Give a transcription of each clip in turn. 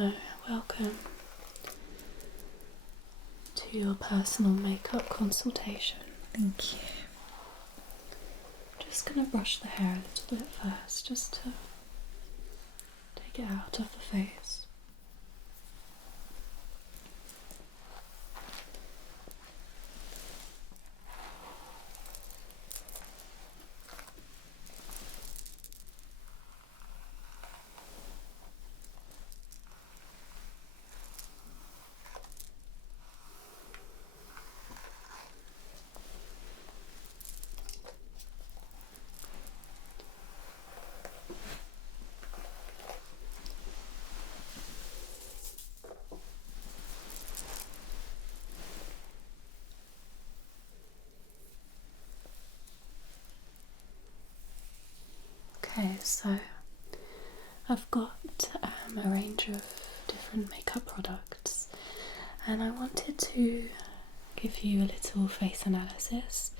So, welcome to your personal makeup consultation. Thank you. Just going to brush the hair a little bit first, just to take it out of the face. Okay, so I've got a range of different makeup products, and I wanted to give you a little face analysis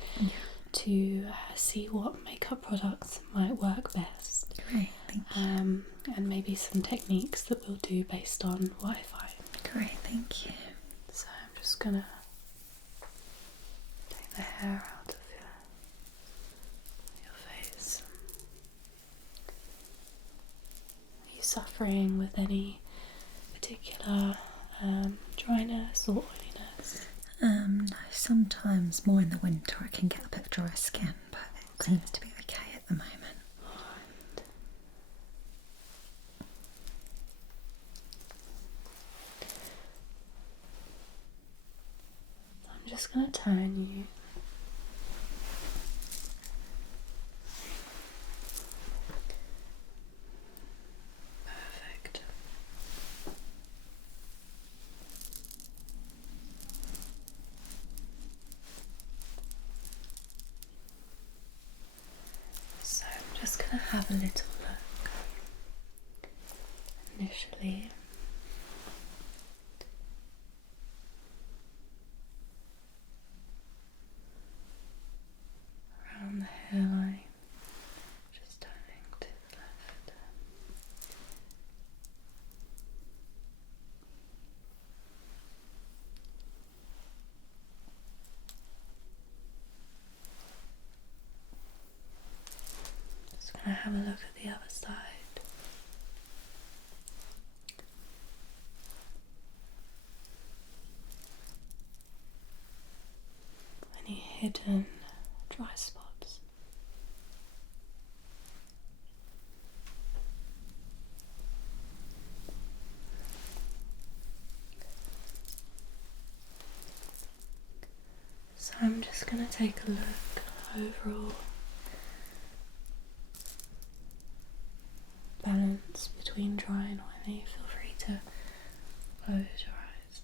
to see what makeup products might work best. Great, thank you. And maybe some techniques that we'll do based on what I find. Great, thank you. So I'm just gonna take the hair out of your face. Are you suffering with any particular dryness or oiliness? No, sometimes more in the winter I can get a bit dry skin, but it seems to be okay at the moment. I'm just going to turn you perfect. So I'm just going to have a little look initially. Around the hairline, just turning to the left. Just going to have a look at the other side. Any hidden dry spots? So I'm just going to take a look overall. Balance between dry and oily. Feel free to close your eyes.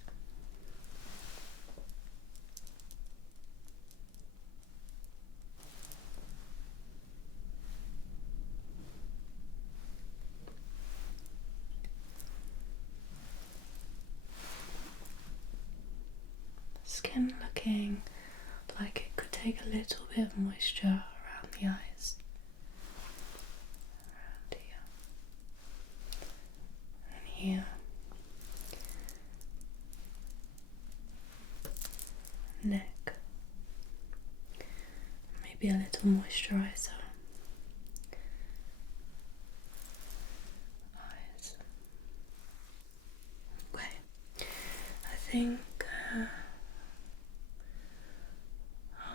Skin looking like it could take a little bit of moisture around the eyes. Around here. And here. Neck. Maybe a little moisturizer. Eyes. Okay. I think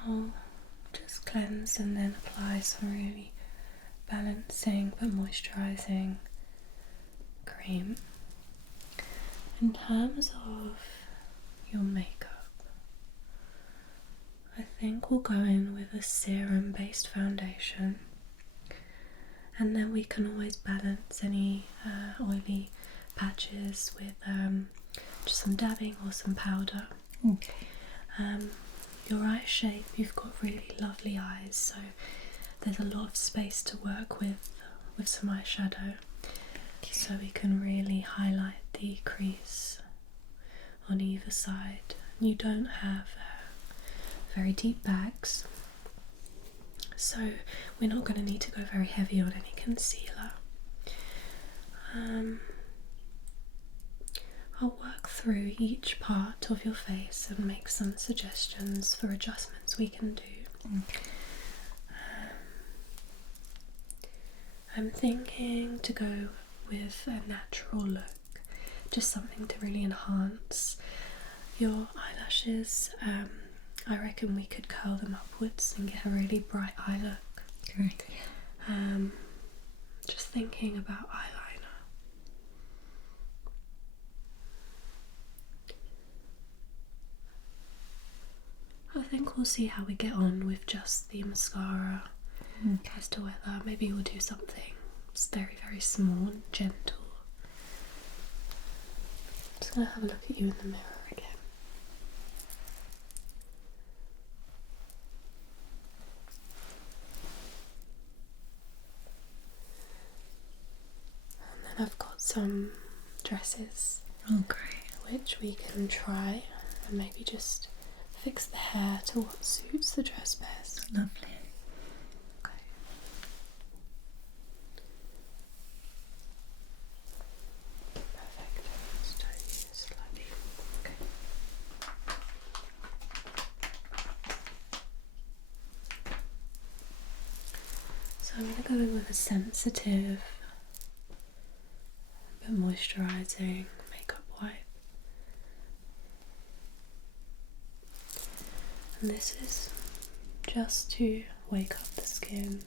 I'll just cleanse and then apply some really balancing but moisturizing cream. In terms of your makeup, I think we'll go in with a serum based foundation, and then we can always balance any oily patches with just some dabbing or some powder. Okay. Your eye shape, you've got really lovely eyes, so there's a lot of space to work with some eyeshadow. Okay. So we can really highlight the crease on either side. You don't have very deep bags, so we're not going to need to go very heavy on any concealer. I'll work through each part of your face and make some suggestions for adjustments we can do. Okay. I'm thinking to go with a natural look, just something to really enhance your eyelashes. I reckon we could curl them upwards and get a really bright eye look. Great. Just thinking about eyeliner. I think we'll see how we get on with just the mascara. Okay. As to whether maybe we'll do something very, very small and gentle. I'm just going to have a look at you in the mirror again. And then I've got some dresses. Oh, great. Which we can try and maybe just fix the hair to what suits the dress best. Lovely. Okay. Perfect. Let's turn you slightly. Okay. So I'm going to go in with a sensitive, but moisturising makeup wipe. And this is just to wake up the skin.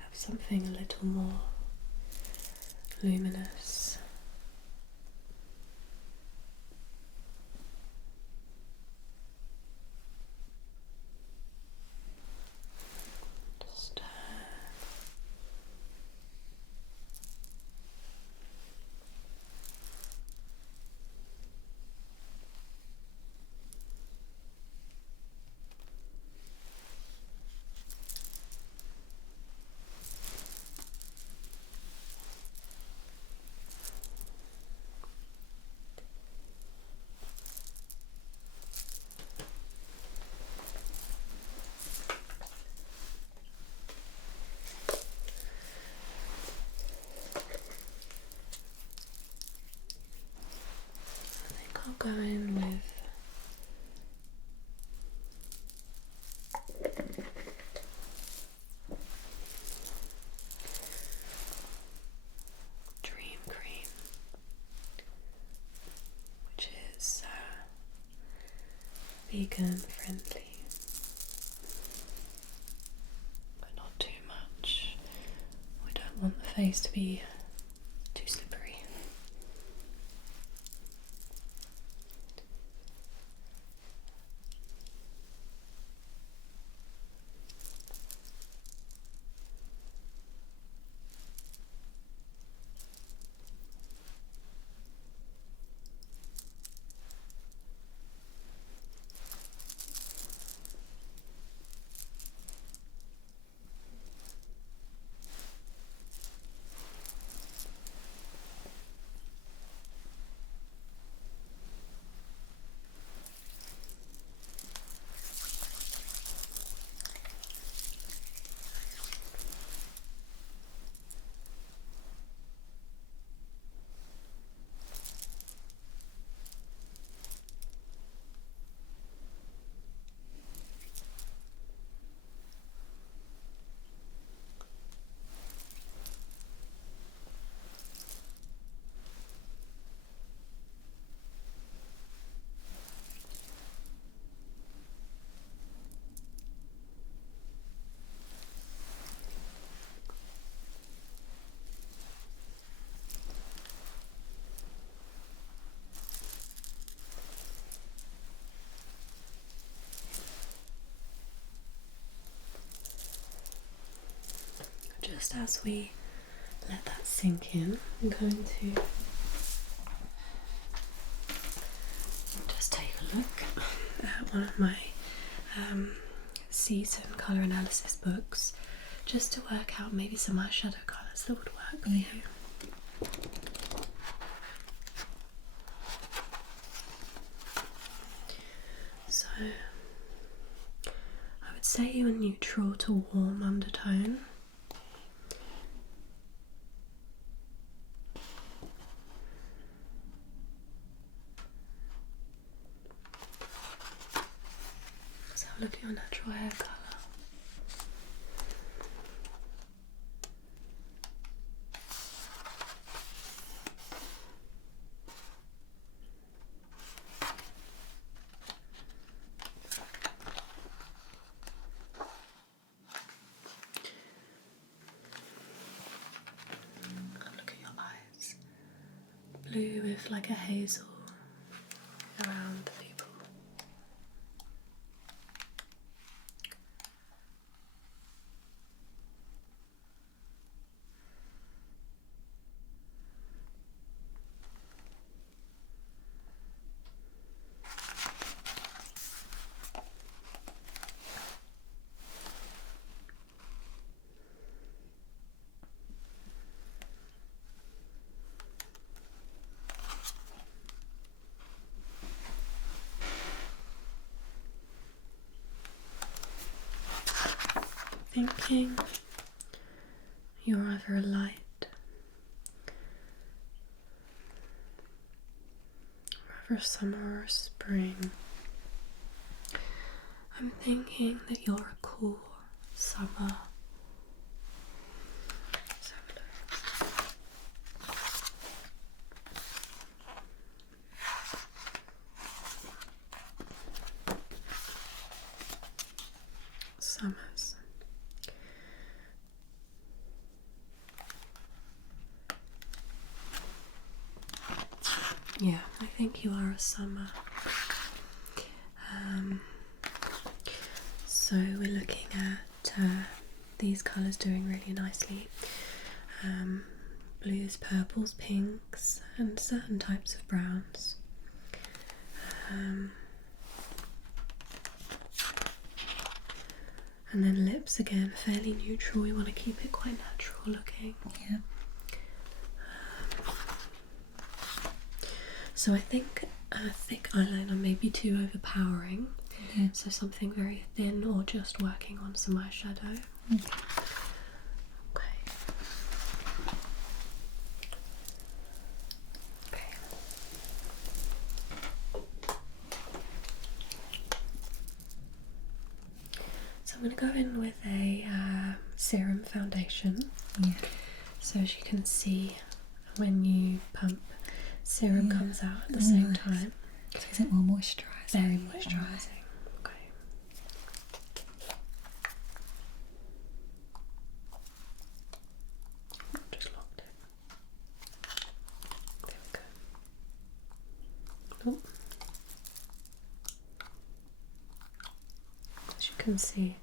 Have something a little more luminous. Just I'll go in with Dream Cream, which is vegan friendly, but not too much. We don't want the face to be too slippery. Just as we let that sink in, I'm going to just take a look at one of my season colour analysis books, just to work out maybe some eyeshadow colours that would work for you. So I would say you're neutral to warm undertone. have a look at your natural hair colour. Look at your eyes. Blue with like a hazel around the pupil. Thinking you're either a light or either a summer or a spring. I'm thinking that you're a cool summer. Let's have a look. Summers. Yeah, I think you are a summer. So we're looking at these colours doing really nicely. Blues, purples, pinks, and certain types of browns. And then lips again, fairly neutral. We want to keep it quite natural looking. Yeah. So I think a thick eyeliner may be too overpowering. Yeah. So something very thin, or just working on some eyeshadow. Okay. Okay. Okay. So I'm going to go in with a serum foundation. Yeah. So as you can see, when you pump, serum comes out at the same time. So is it more moisturising? Very moisturising. Okay. Just locked it. There we go. Oh. As you can see.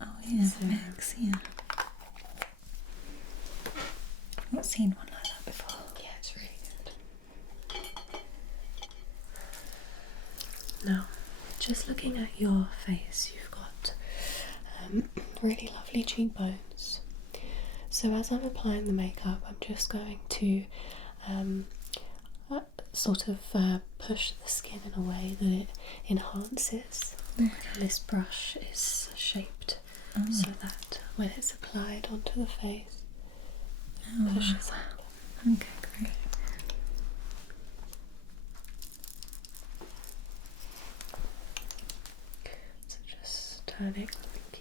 Oh yeah, Serum. mix, yeah. I've not seen one like that before. Yeah, it's really good. Now, just looking at your face, you've got really lovely cheekbones. So as I'm applying the makeup, I'm just going to sort of push the skin in a way that it enhances. Okay. And this brush is shaped so that when it's applied onto the face, it pushes up. Okay, great. So just turning. Thank you.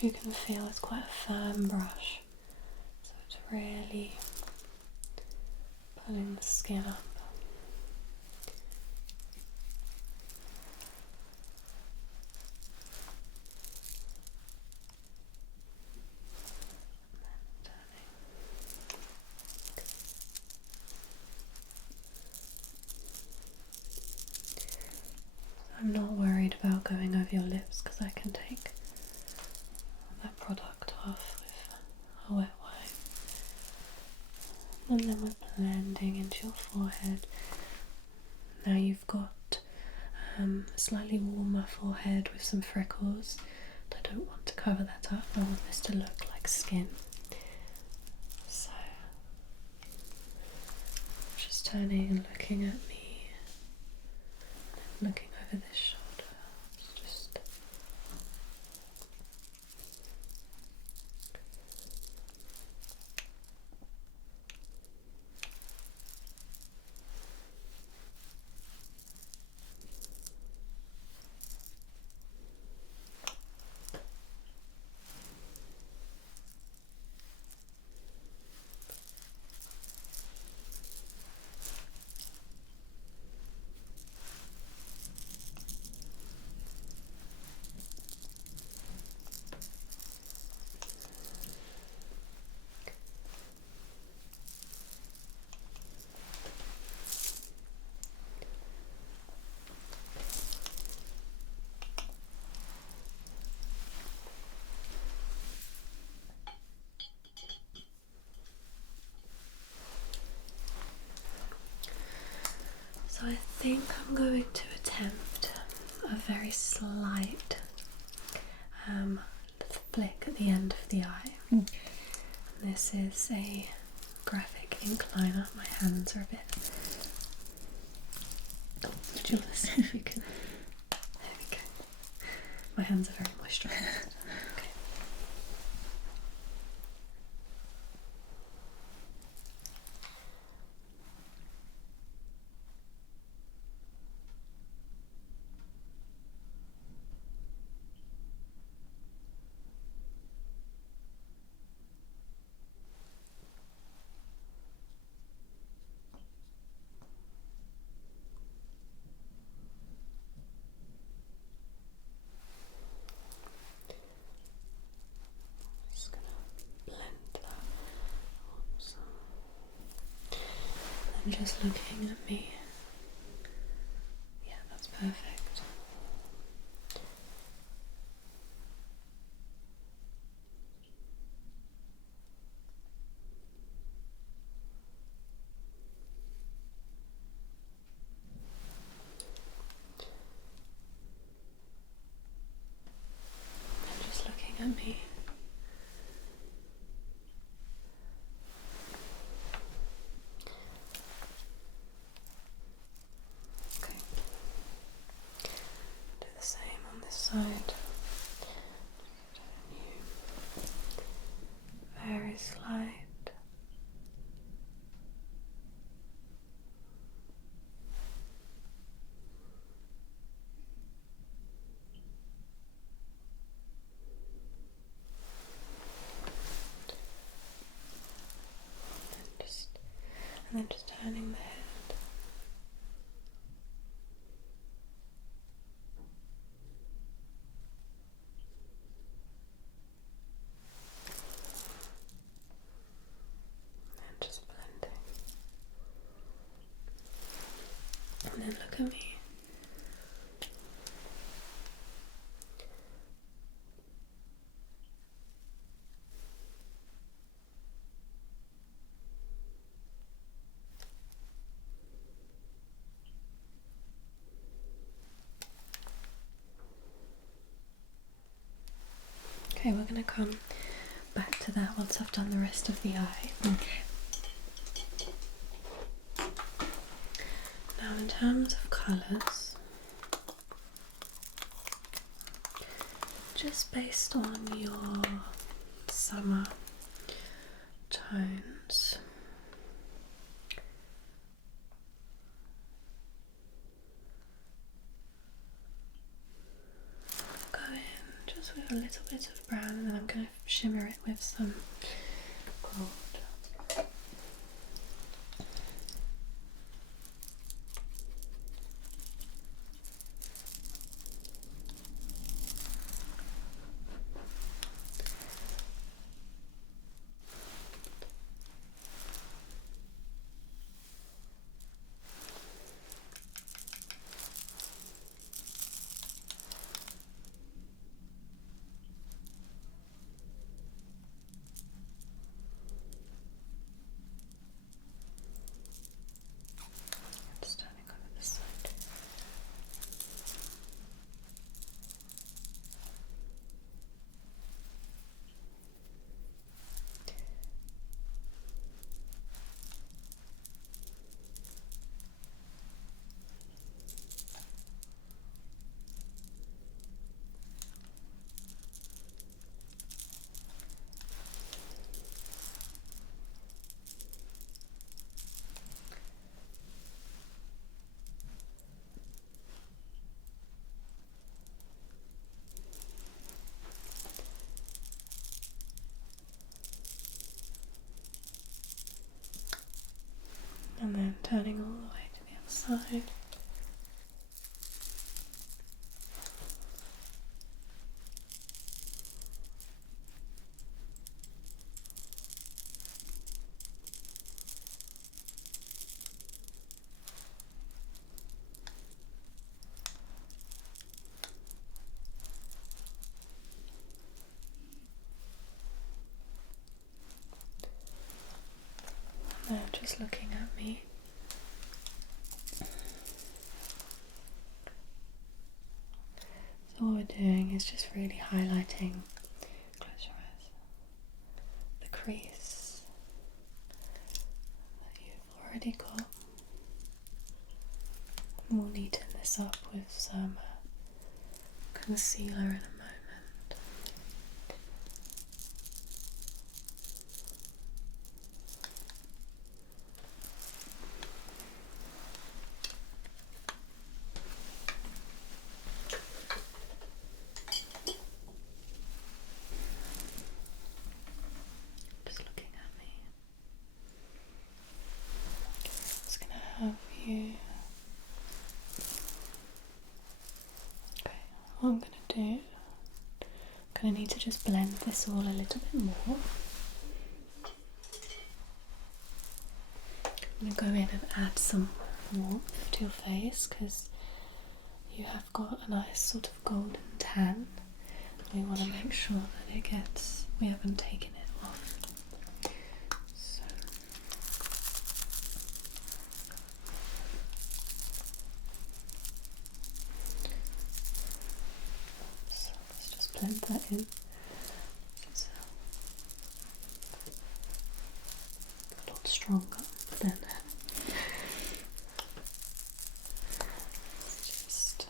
you can feel it's quite a firm brush, so it's really pulling the skin up. I'm not worried about going over your lips because I can take that product off with a wet wipe. And then we're blending into your forehead. Now you've got a slightly warmer forehead with some freckles. I don't want to cover that up. I want this to look like skin. So, just turning and looking at me, looking over this shoulder. Just so I think I'm going to attempt a very slight flick at the end of the eye. This is a graphic ink liner. My hands are a bit... Oh, do you want to see if you can... There we go. My hands are very moisturised. Okay. Just gonna blend that. Oops. And just looking at me. Yeah, that's perfect. And just looking at me. Okay. Do the same on this side. Very slight. And then just turning the head. And just blending. And then look at me. Okay, we're going to come back to that once I've done the rest of the eye. Okay. Now in terms of colours, just based on your summer tones, go in, just just with a little bit of brown, and then I'm going to shimmer it with some gold. Just turning over this side. And then turning all the way to the other side. Now just looking at me. So what we're doing is just really highlighting, close your eyes, the crease that you've already got. We'll neaten this up with some concealer in a moment. Just looking at me. Just gonna have you. Okay, what I'm gonna do, I'm gonna need to just blend this all a little bit more. I'm gonna go in and add some warmth to your face because you have got a nice sort of golden tan. We want to make sure that it gets, we haven't taken it off. So let's just blend that in. It's a lot stronger than just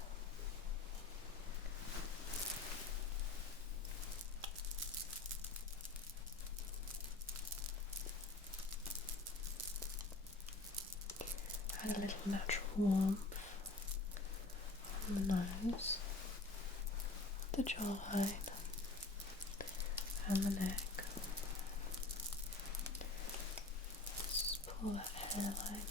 add a little natural warmth on the nose, the jawline and the neck. Just pull that hairline.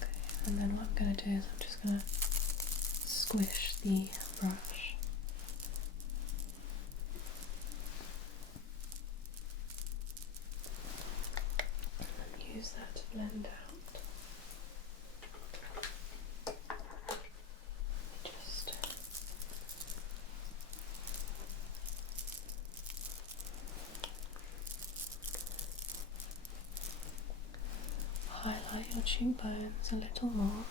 Okay, and then what I'm going to do is I'm just going to squish the brush. And use that to blend out. Just highlight your cheekbones a little more.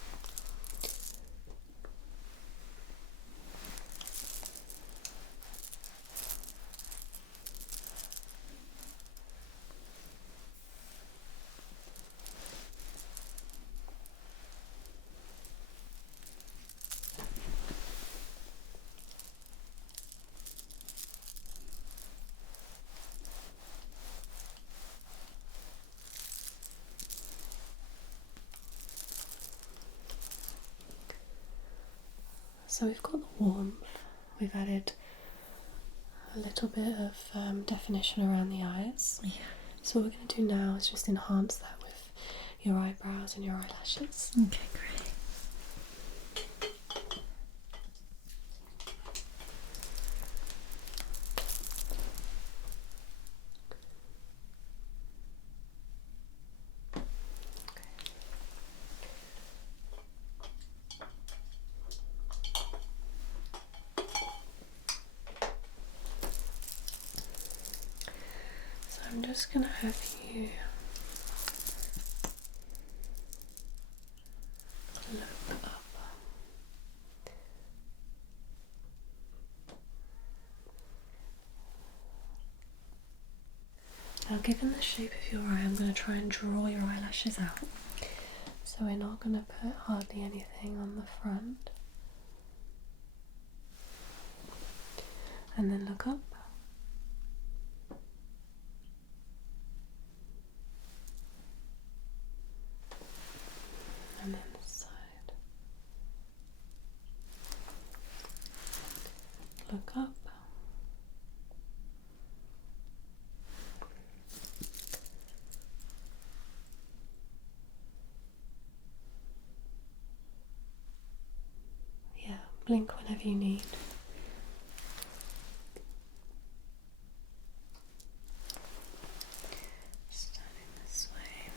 So we've got the warmth, we've added a little bit of definition around the eyes. Yeah. So what we're going to do now is just enhance that with your eyebrows and your eyelashes. Okay, great. So I'm just going to have you look up. Now, given the shape of your eye, I'm going to try and draw your eyelashes out. So we're not going to put hardly anything on the front. And then look up. And then the side. Look up. Yeah, blink whenever you need. Standing this way.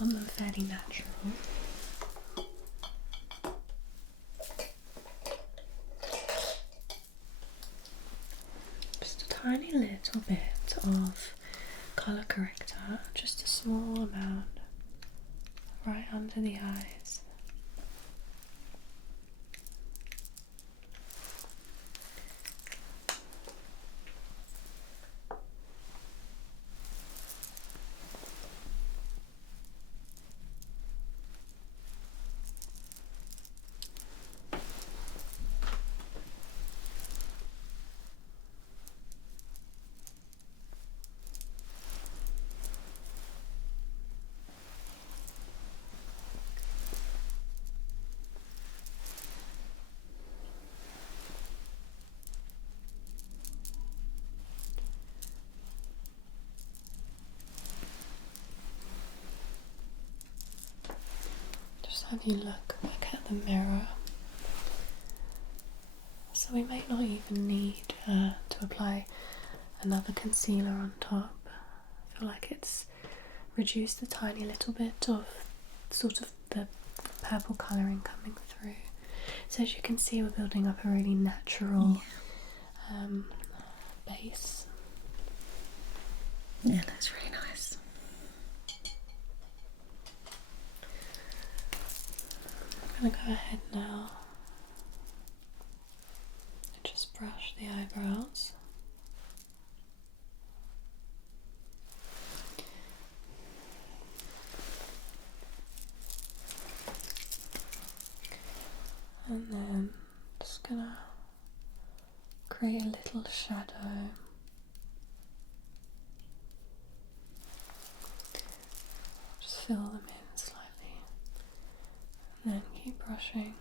Want them fairly natural. Just a tiny little bit of colour corrector, just a small amount, right under the eyes. Just have you look back at the mirror. So we may not even need to apply another concealer on top. I feel like it's reduced a tiny little bit of sort of the purple colouring coming through. So as you can see, we're building up a really natural base. Yeah, that's really nice. I'm going to go ahead now and just brush the eyebrows. And then just gonna create a little shadow. Just fill them in slightly. And then keep brushing.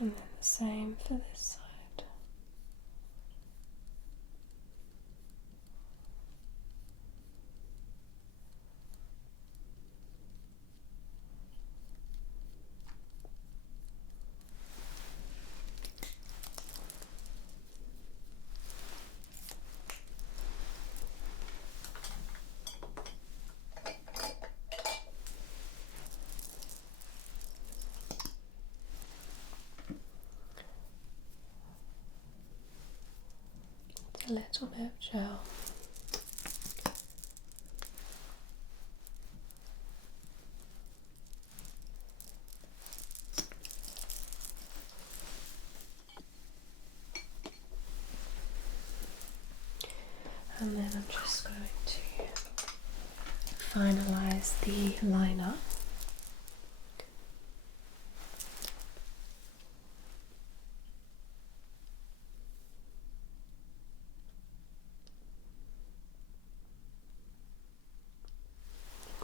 And then the same for this side. A little bit of gel. And then I'm just going to finalise the liner.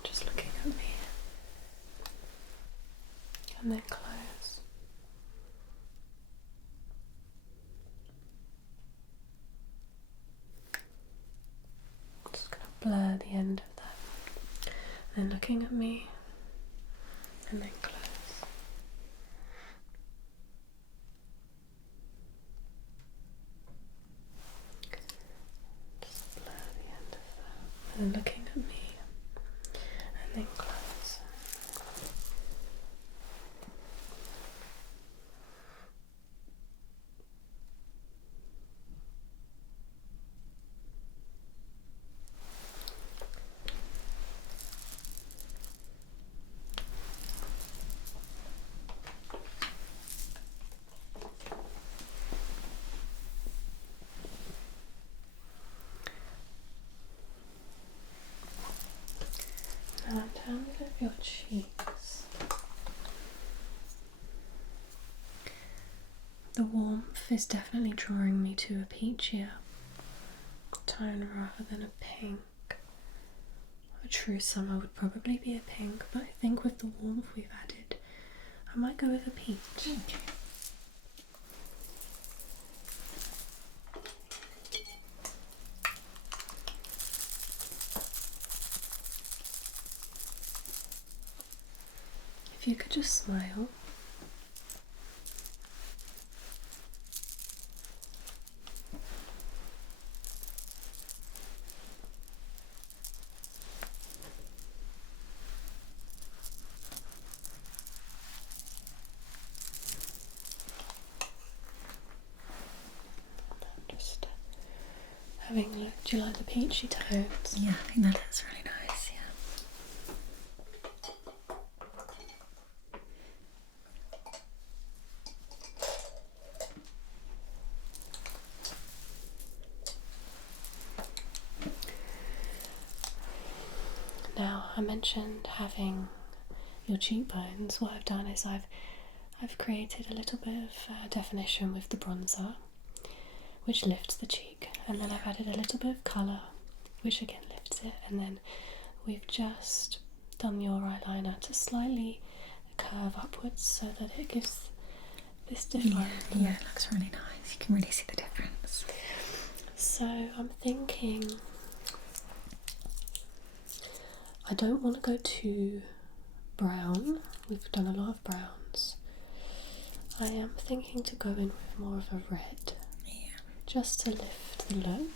Just looking at me and then close. I'm just going to blur the end of that. Then looking at me and then close. Just blur the end of that. And then looking at me and then close. Now in terms of your cheeks, the warmth is definitely drawing me to a peachier tone rather than a pink. A true summer would probably be a pink, but I think with the warmth we've added, I might go with a peach. Okay. If you could just smile. Just having a look. Do you like the peachy tones? Yeah, I think that looks really nice, yeah. Now, I mentioned having your cheekbones. What I've done is I've created a little bit of definition with the bronzer, which lifts the cheek, and then I've added a little bit of colour, which again lifts it, and then we've just done your eyeliner to slightly curve upwards so that it gives this different look. Yeah, it looks really nice. You can really see the difference. So I'm thinking I don't want to go too brown. We've done a lot of browns. I am thinking to go in with more of a red, just to lift the look.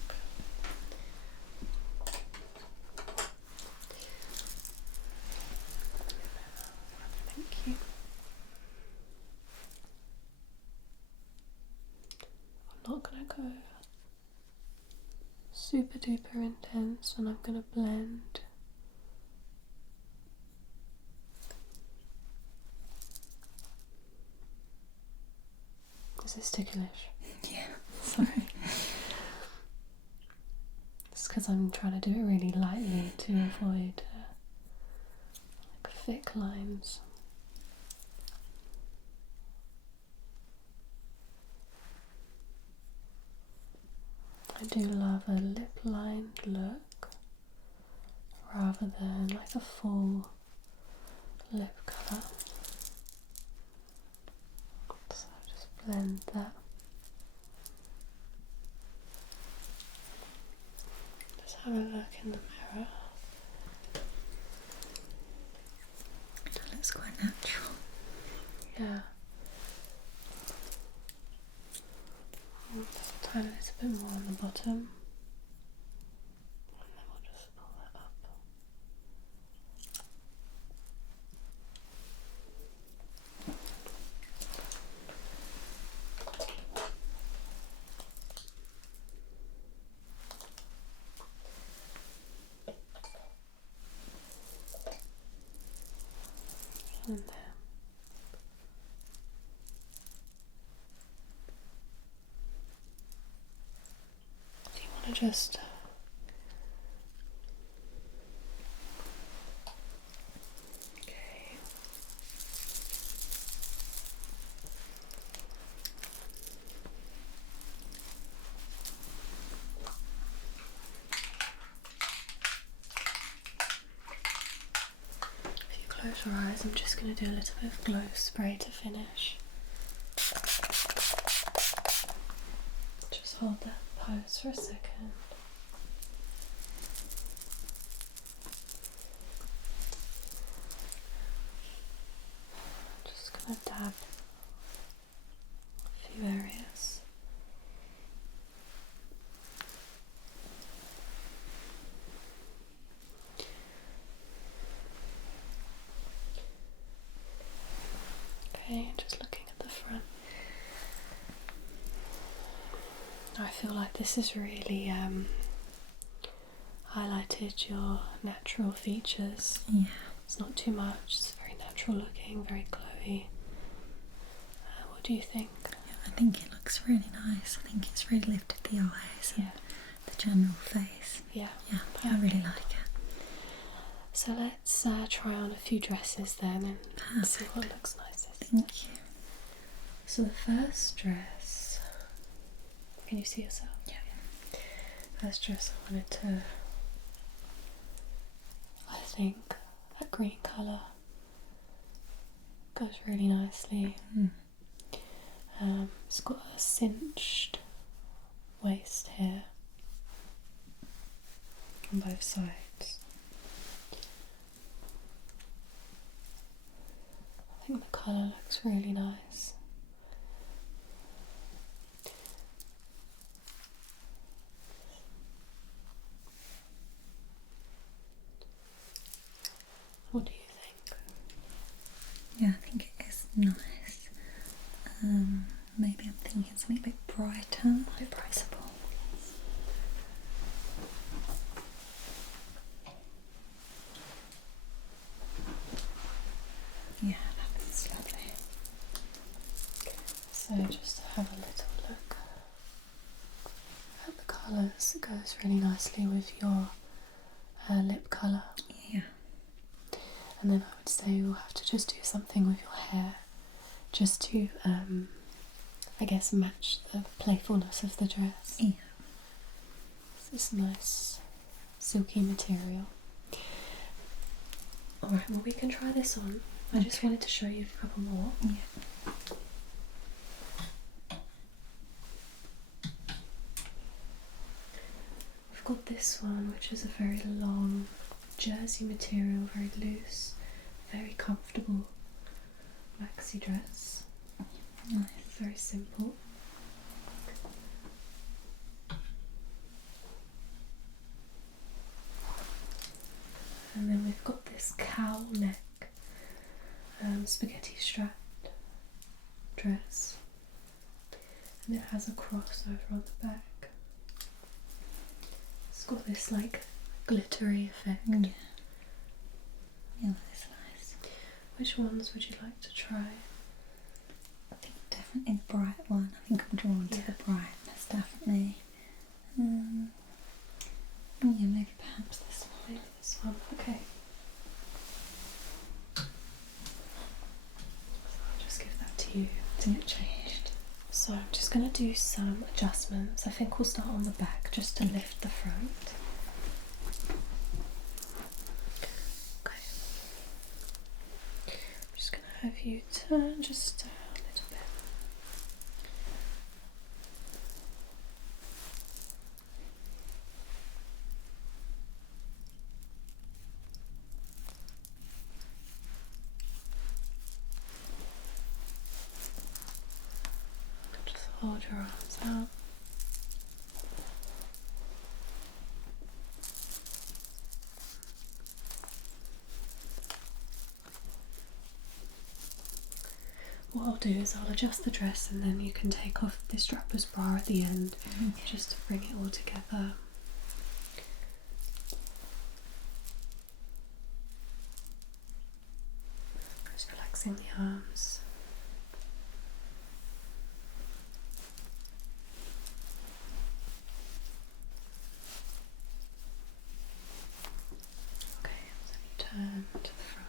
Thank you. I'm not going to go super duper intense, and I'm going to blend. Is this ticklish? Yeah, sorry. It's because I'm trying to do it really lightly to avoid like thick lines. I do love a lip lined look rather than like a full lip colour. So just blend that. Just have a look in the mirror. That looks quite natural. Yeah. Just a tiny little bit more on the bottom. And then we'll just pull that up. And then do you want to just close your eyes. I'm just going to do a little bit of glow spray to finish. Just hold that pose for a second. Just going to dab a few areas. Okay, just looking at the front. I feel like this has really highlighted your natural features. Yeah. It's not too much, it's very natural looking, very glowy. What do you think? Yeah, I think it looks really nice. I think it's really lifted the eyes and the general face. Yeah. Yeah, I really like it. So let's try on a few dresses then and see what looks nicest. Thank you. So the first dress, can you see yourself? Yeah. First dress I wanted to, I think that green colour goes really nicely. It's got a cinched waist here on both sides. I think the colour looks really nice. What do you think? Yeah, I think it is nice. Maybe I'm thinking something a bit brighter, if possible. Yeah, that's lovely. So just to have a little look at the colours, it goes really nicely with your lip colour. Yeah. And then I would say you'll have to just do something with your hair just to, I guess, match the playfulness of the dress. Yeah. It's this nice silky material. Alright, well we can try this on. I just wanted to show you a couple more. Yeah. We've got this one, which is a very long jersey material, very loose, very comfortable maxi dress. Nice. Very simple. And then we've got this cowl neck spaghetti strapped dress, and it has a crossover on the back. It's got this like glittery effect. Yeah. Yeah, that's nice. Which ones would you like to try? I think definitely the bright one. I think I'm drawn to the brightness, definitely. Yeah, maybe perhaps this one. Maybe this one. Okay. So I'll just give that to you to get changed. So I'm just going to do some adjustments. I think we'll start on the back just to lift the front. Okay. I'm just going to have you turn just a little bit. Just hold your arms out. What I'll do is I'll adjust the dress and then you can take off this strapless bra at the end just to bring it all together. Just relaxing the arms. Okay, so you turn to the front.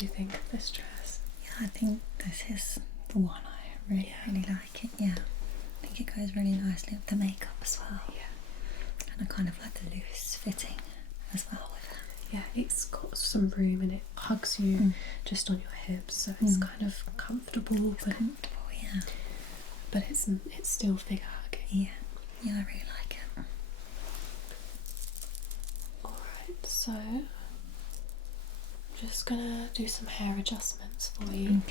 do you think of this dress? Yeah, I think this is the one. I really like it. Yeah, I think it goes really nicely with the makeup as well. Yeah, and I kind of like the loose fitting as well with it. Yeah, it's got some room and it hugs you just on your hips, so it's kind of comfortable. Yeah. But it's still figure hugging. Yeah, I really like it. Alright, so I'm just gonna do some hair adjustments for you. Okay.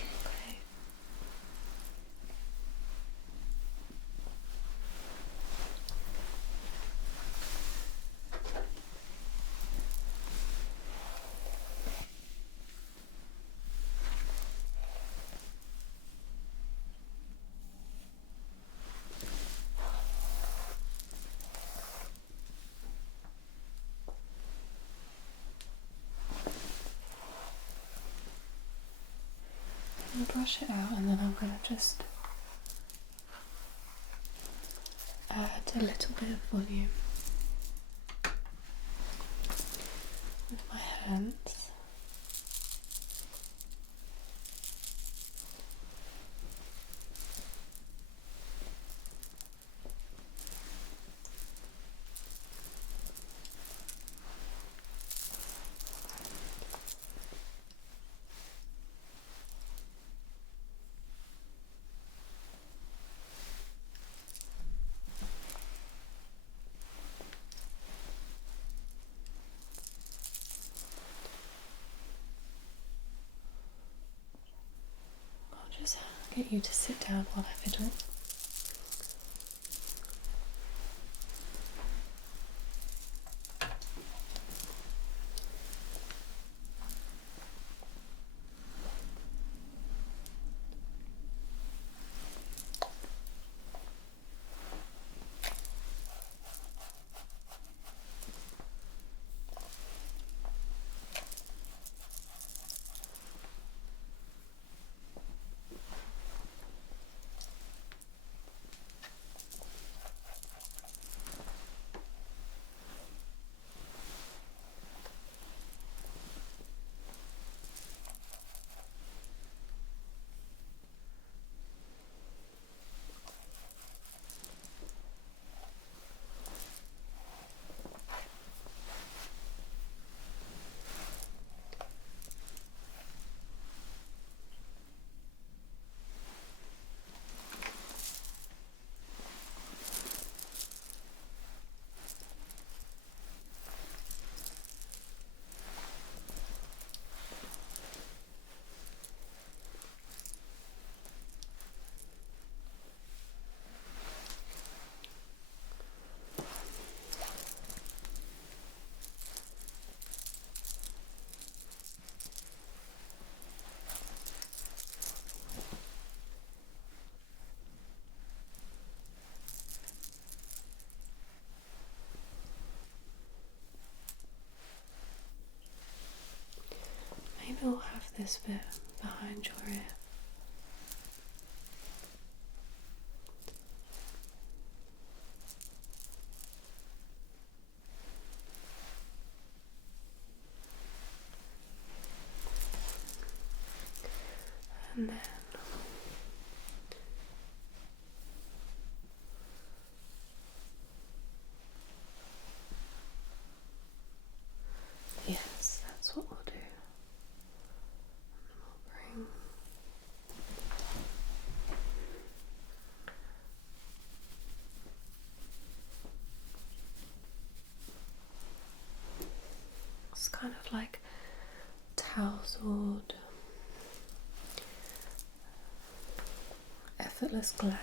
I'm gonna brush it out and then I'm gonna just add a little bit of volume with my hands. I'll just get you to sit down while I fiddle. Maybe we'll have this bit behind your ear. And then yes, that's what we'll do. And then we'll bring it's kind of like tousled, effortless glam.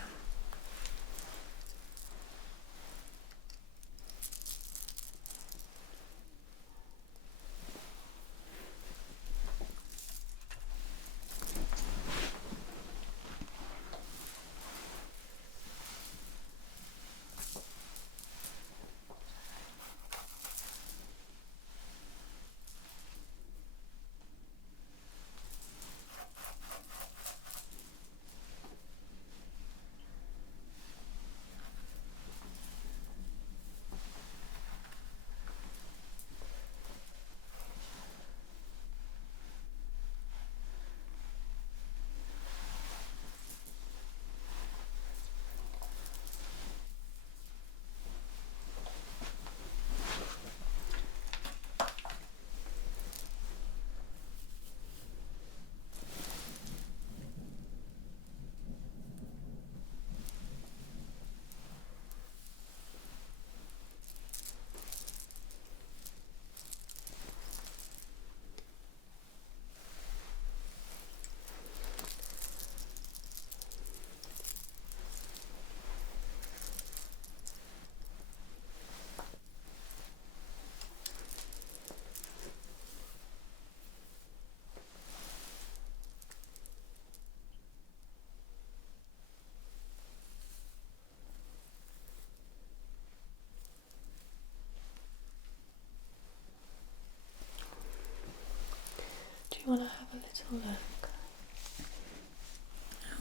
look.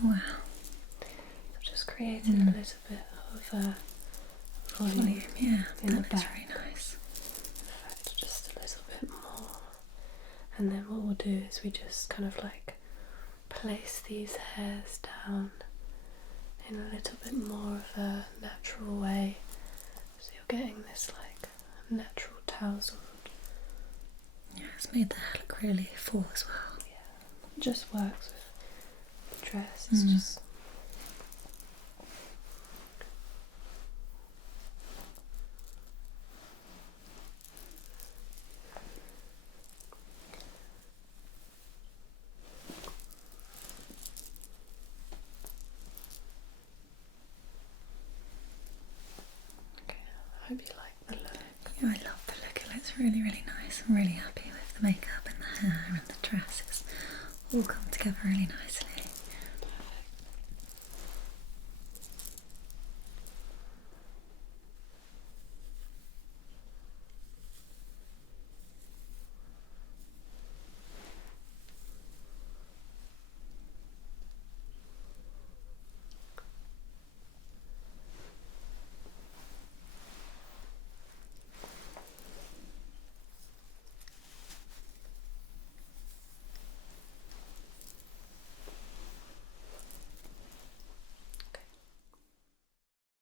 Oh wow. So just creating a little bit of volume Yeah, in the that looks back. really nice. In fact, just a little bit more. And then what we'll do is we just kind of like place these hairs down in a little bit more of a natural way. So you're getting this like natural tousled. Yeah, it's made the hair look really full as well. Yeah, it just works with the dress. It's just. Okay, I hope you like the look. Yeah, I love the look. It looks really, really nice. I'm really happy with the makeup and the hair and the dress. It's all come together really nicely.